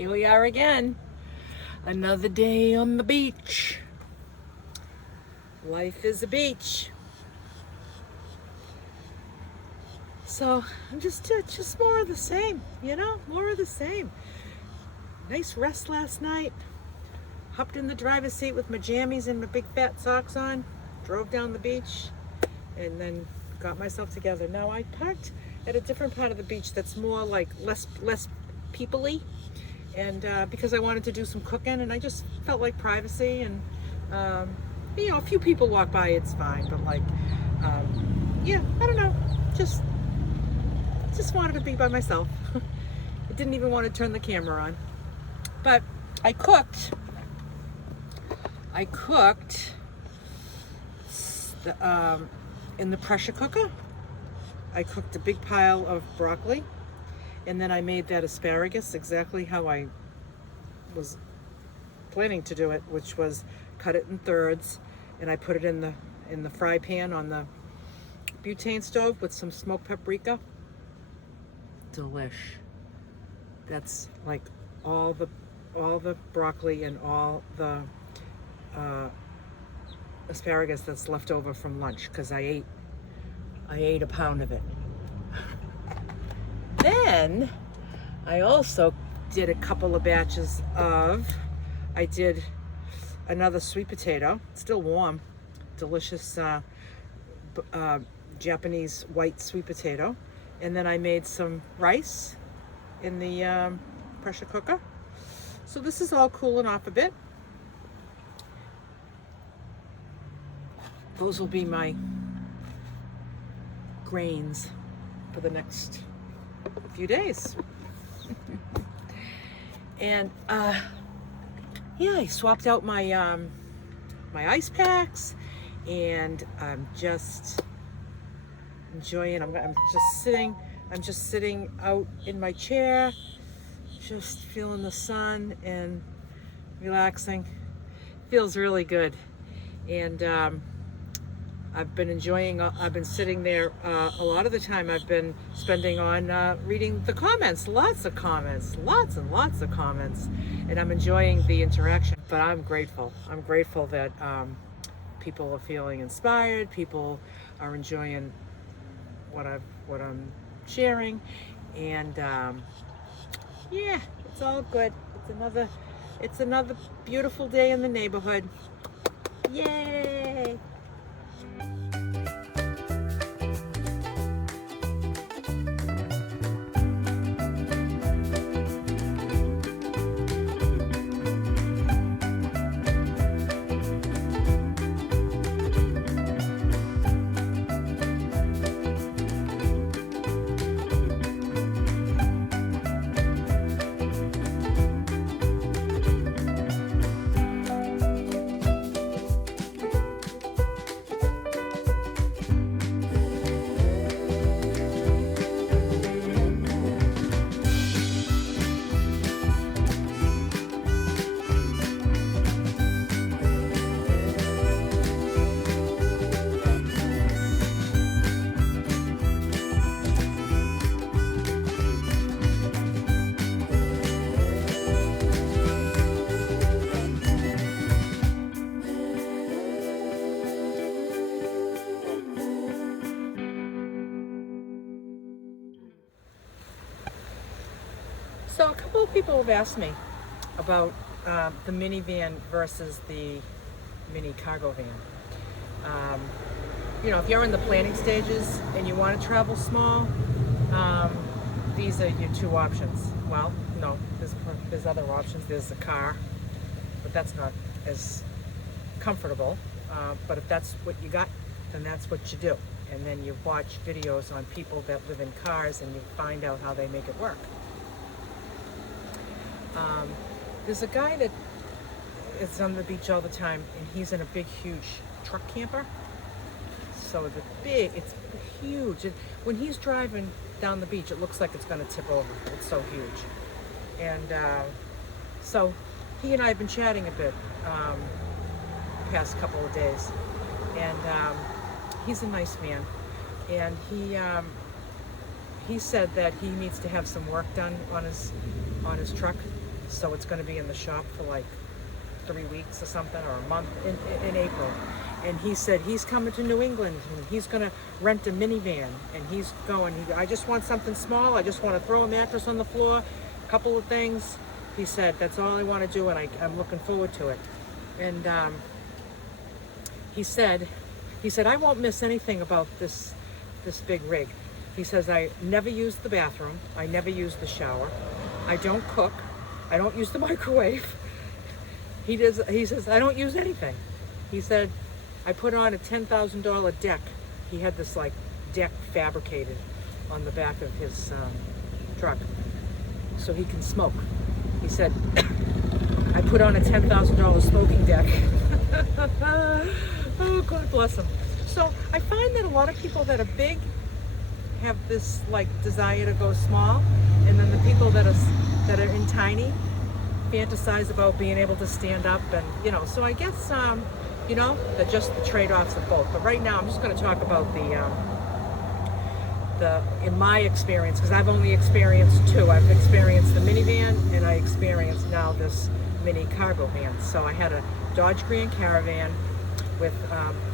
Here we are again. Another day on the beach. Life is a beach. So I'm just more of the same, more of the same. Nice rest last night. Hopped in the driver's seat with my jammies and my big fat socks on. Drove down the beach and then got myself together. Now I parked at a different part of the beach that's more like less people-y. And because I wanted to do some cooking and I just felt like privacy and a few people walk by, it's fine, but I don't know, just wanted to be by myself. I didn't even want to turn the camera on, but I cooked in the pressure cooker. I cooked a big pile of broccoli, and then I made that asparagus exactly how I was planning to do it, which was cut it in thirds, and I put it in the fry pan on the butane stove with some smoked paprika. Delish. That's like all the broccoli and all the asparagus that's left over from lunch, because I ate a pound of it. Then I also did a couple of batches I did another sweet potato, still warm, delicious Japanese white sweet potato. And then I made some rice in the pressure cooker. So this is all cooling off a bit. Those will be my grains for the next few days. And I swapped out my my ice packs, and I'm just enjoying. I'm just sitting out in my chair, just feeling the sun and relaxing. Feels really good. And I've been sitting there a lot of the time. I've been spending on reading the comments, lots and lots of comments, and I'm enjoying the interaction. But I'm grateful that people are feeling inspired, people are enjoying what I'm sharing, and it's all good. It's another beautiful day in the neighborhood. Yay! So a couple of people have asked me about the minivan versus the mini cargo van. If you're in the planning stages and you want to travel small, these are your two options. Well, no, there's other options. There's a car, but that's not as comfortable. But if that's what you got, then that's what you do. And then you watch videos on people that live in cars and you find out how they make it work. There's a guy that is on the beach all the time, and he's in a big, huge truck camper. So it's huge. When he's driving down the beach, it looks like it's going to tip over. It's so huge. And so he and I have been chatting a bit the past couple of days. And he's a nice man. And he said that he needs to have some work done on his truck. So it's going to be in the shop for like 3 weeks or something, or a month in April. And he said he's coming to New England and he's going to rent a minivan. And he's going, I just want something small. I just want to throw a mattress on the floor, a couple of things. He said, that's all I want to do, and I'm looking forward to it. And he said, I won't miss anything about this big rig. He says, I never use the bathroom. I never use the shower. I don't cook. I don't use the microwave. He says, I don't use anything. He said, I put on a $10,000 deck. He had this like deck fabricated on the back of his truck so he can smoke. He said, I put on a $10,000 smoking deck. Oh, God bless him. So I find that a lot of people that are big have this like desire to go small, and then the people that are in tiny fantasize about being able to stand up, and so I guess they're just the trade-offs of both. But right now I'm just going to talk about in my experience, because I've only experienced two. I've experienced the minivan, and I experienced now this mini cargo van. So I had a Dodge Grand Caravan with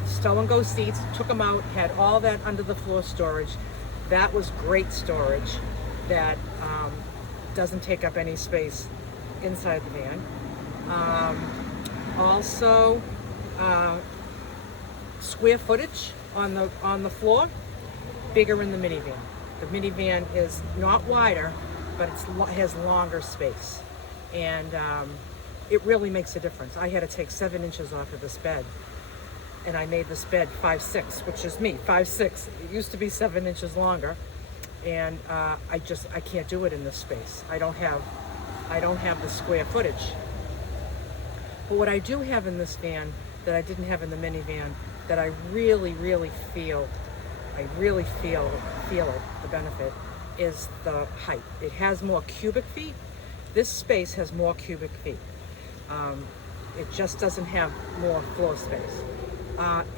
stow and go seats, took them out, had all that under the floor storage. That was great storage that doesn't take up any space inside the van. Also, square footage on the floor, bigger in the minivan. The minivan is not wider, but it has longer space, and it really makes a difference. I had to take 7 inches off of this bed, and I made this bed 5'6", which is me, 5'6". It used to be 7 inches longer, and I can't do it in this space. I don't have the square footage. But what I do have in this van that I didn't have in the minivan, that I really, really feel it, the benefit, is the height. It has more cubic feet. This space has more cubic feet. It just doesn't have more floor space.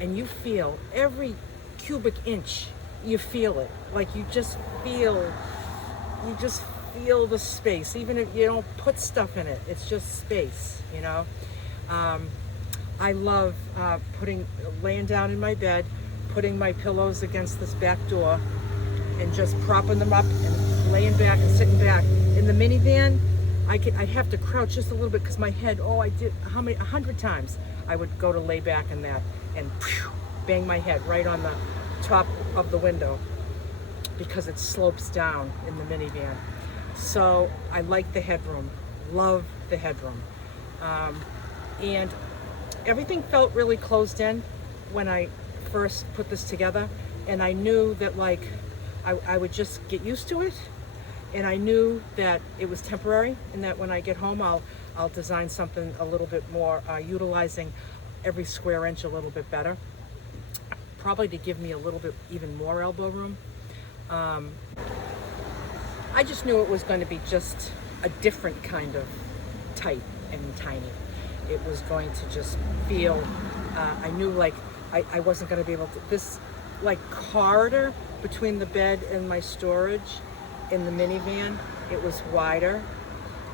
And you feel every cubic inch, you feel it. Like you just feel the space, even if you don't put stuff in it. It's just space, I love laying down in my bed, putting my pillows against this back door, and just propping them up and laying back and sitting back. In the minivan, I'd have to crouch just a little bit because my head, 100 times I would go to lay back in that and bang my head right on the top of the window because it slopes down in the minivan. So I like the headroom, love the headroom. And everything felt really closed in when I first put this together, and I knew that I would just get used to it, and I knew that it was temporary, and that when I get home I'll design something a little bit more utilizing every square inch a little bit better, probably to give me a little bit even more elbow room. I just knew it was going to be just a different kind of tight and tiny. It was going to just feel, I knew I wasn't going to be able to, this corridor between the bed and my storage in the minivan, it was wider,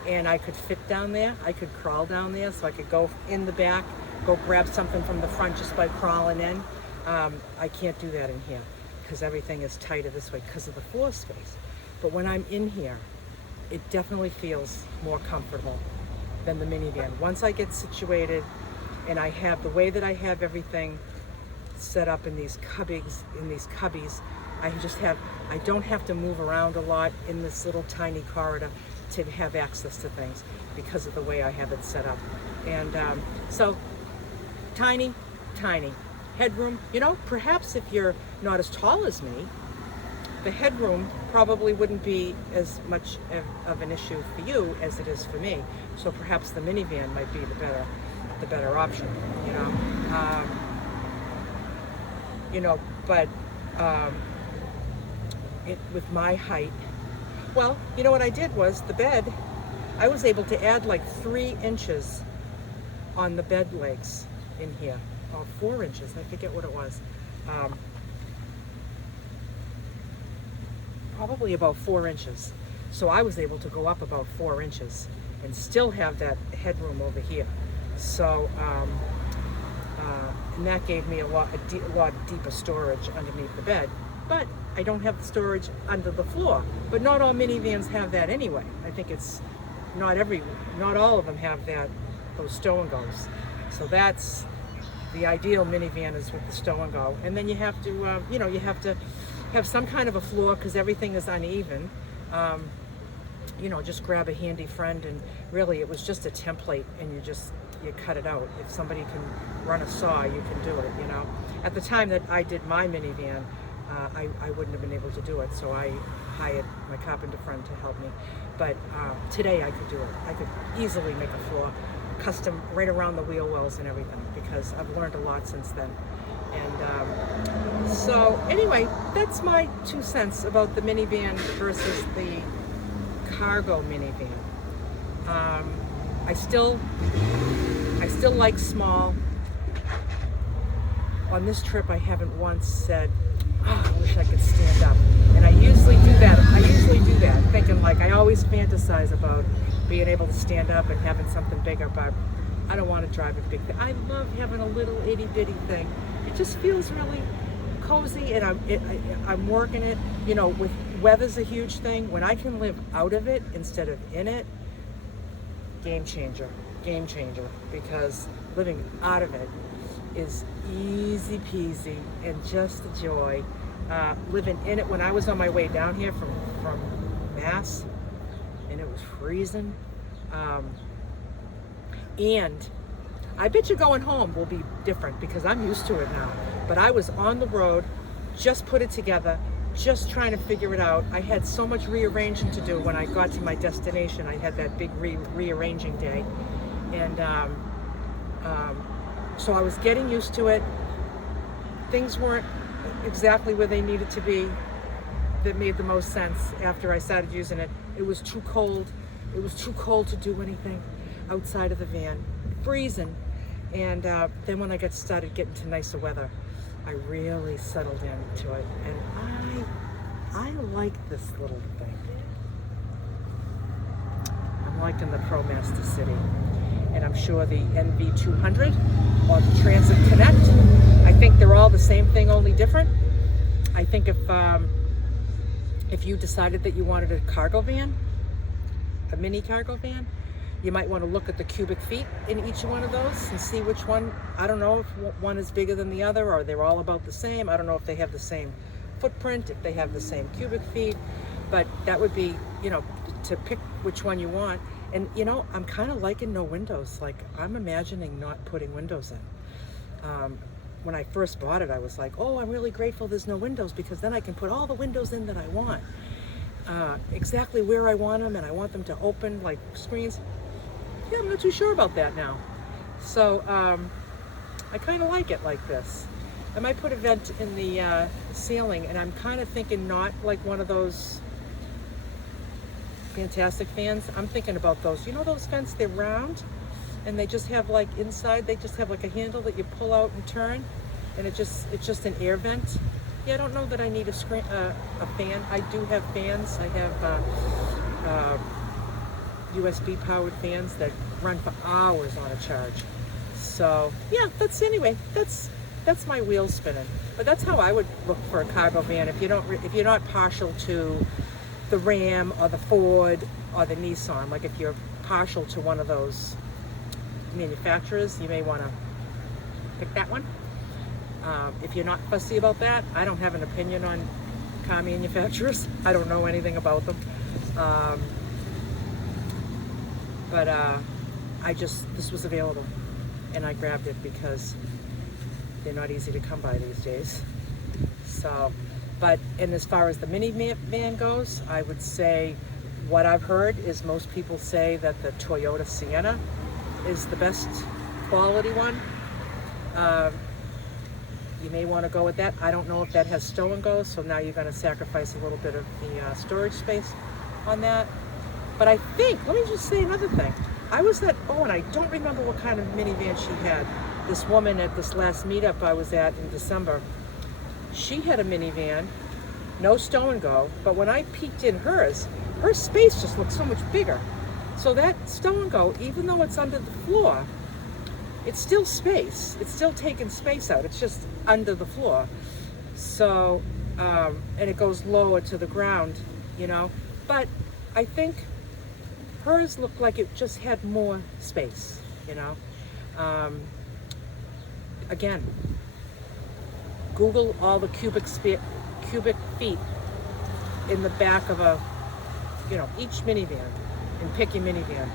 and I could fit down there. I could crawl down there, so I could go in the back, go grab something from the front just by crawling in. I can't do that in here because everything is tighter this way because of the floor space. But when I'm in here, it definitely feels more comfortable than the minivan. Once I get situated and I have the way that I have everything set up in these cubbies, I don't have to move around a lot in this little tiny corridor to have access to things because of the way I have it set up. And so tiny headroom. Perhaps if you're not as tall as me, the headroom probably wouldn't be as much of an issue for you as it is for me. So perhaps the minivan might be the better option. But with my height, well, what I did was the bed. I was able to add 3 inches on the bed legs in here, or 4 inches. I forget what it was. Probably about 4 inches. So I was able to go up about 4 inches and still have that headroom over here. So, and that gave me a lot deeper storage underneath the bed. But I don't have the storage under the floor. But not all minivans have that anyway. I think it's not all of them have those stow and goes. So that's the ideal minivan, is with the stow and go. And then you have to, you have to have some kind of a floor because everything is uneven. Just grab a handy friend, and really it was just a template, and you cut it out. If somebody can run a saw, you can do it, At the time that I did my minivan, I wouldn't have been able to do it, so I hired my carpenter friend to help me. But today I could do it. I could easily make a floor, custom, right around the wheel wells and everything, because I've learned a lot since then. And so anyway, that's my 2 cents about the minivan versus the cargo minivan. I still like small. On this trip, I haven't once said, "Oh, I wish I could stand up." And I usually do that. Thinking, like, I always fantasize about being able to stand up and having something bigger, but I don't want to drive a big thing. I love having a little itty bitty thing. It just feels really cozy, and I'm working it. With weather's a huge thing. When I can live out of it instead of in it, game changer, because living out of it is easy peasy and just a joy. Living in it, when I was on my way down here from Mass, and it was freezing, and I bet you going home will be different because I'm used to it now. But I was on the road, just put it together, just trying to figure it out. I had so much rearranging to do when I got to my destination. I had that big rearranging day, and so I was getting used to it. Things weren't exactly where they needed to be. That made the most sense after I started using it. It was too cold. It was too cold to do anything outside of the van, freezing. And then when I started getting to nicer weather, I really settled into it, and I like this little thing. I'm liking the Promaster City, and I'm sure the NV200 or the Transit Connect, I think they're all the same thing, only different. I think if you decided that you wanted a cargo van, a mini cargo van, you might want to look at the cubic feet in each one of those and see which one. I don't know if one is bigger than the other, or they're all about the same. I don't know if they have the same footprint, if they have the same cubic feet, but that would be, to pick which one you want. And I'm kind of liking no windows. Like, I'm imagining not putting windows in. When I first bought it, I was like, oh, I'm really grateful there's no windows, because then I can put all the windows in that I want, exactly where I want them, and I want them to open like screens. Yeah, I'm not too sure about that now. So I kind of like it like this. I might put a vent in the ceiling, and I'm kind of thinking not like one of those fantastic fans. I'm thinking about those, those vents, they're round, and they just have like inside, they just have like a handle that you pull out and turn, and it's just an air vent. Yeah, I don't know that I need a fan. I do have fans. I have USB powered fans that run for hours on a charge. So yeah, that's my wheels spinning. But that's how I would look for a cargo van. If you're not partial to the Ram or the Ford or the Nissan, like if you're partial to one of those manufacturers, you may want to pick that one. If you're not fussy about that, I don't have an opinion on car manufacturers. I don't know anything about them. But this was available, and I grabbed it because they're not easy to come by these days. So, and as far as the minivan goes, I would say what I've heard is most people say that the Toyota Sienna is the best quality one. You may want to go with that. I don't know if that has stow and go, so now you're going to sacrifice a little bit of the storage space on that. But I think, let me just say another thing. I was and I don't remember what kind of minivan she had. This woman at this last meetup I was at in December, she had a minivan, no stow and go, but when I peeked in hers, her space just looked so much bigger. So that stone go, even though it's under the floor, it's still space. It's still taking space out. It's just under the floor. So, and it goes lower to the ground, you know. But I think hers looked like it just had more space, you know. Again, Google all the cubic feet in the back of a, you know, each minivan, and pick your minivan.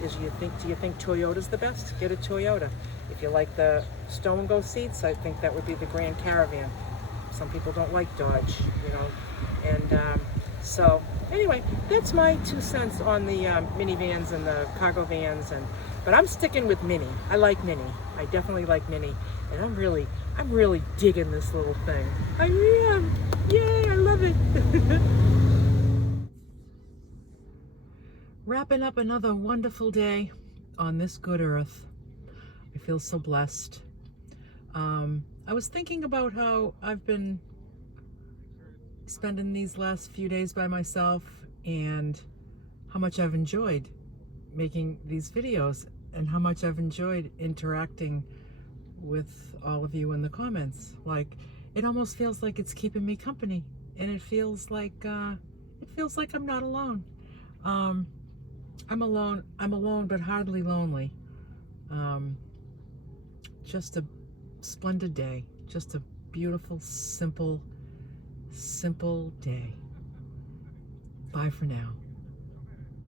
Do you think Toyota's the best? Get a Toyota. If you like the stow and go seats, I think that would be the Grand Caravan. Some people don't like Dodge, you know. And so anyway, that's my 2 cents on the minivans and the cargo vans. But I'm sticking with Mini. I like Mini. I definitely like Mini, and I'm really digging this little thing. I am. Yay! I love it. Wrapping up another wonderful day on this good earth. I feel so blessed. I was thinking about how I've been spending these last few days by myself and how much I've enjoyed making these videos and how much I've enjoyed interacting with all of you in the comments. Like, it almost feels like it's keeping me company, and it feels like I'm not alone. I'm alone, but hardly lonely. Just a splendid day. Just a beautiful, simple day. Bye for now.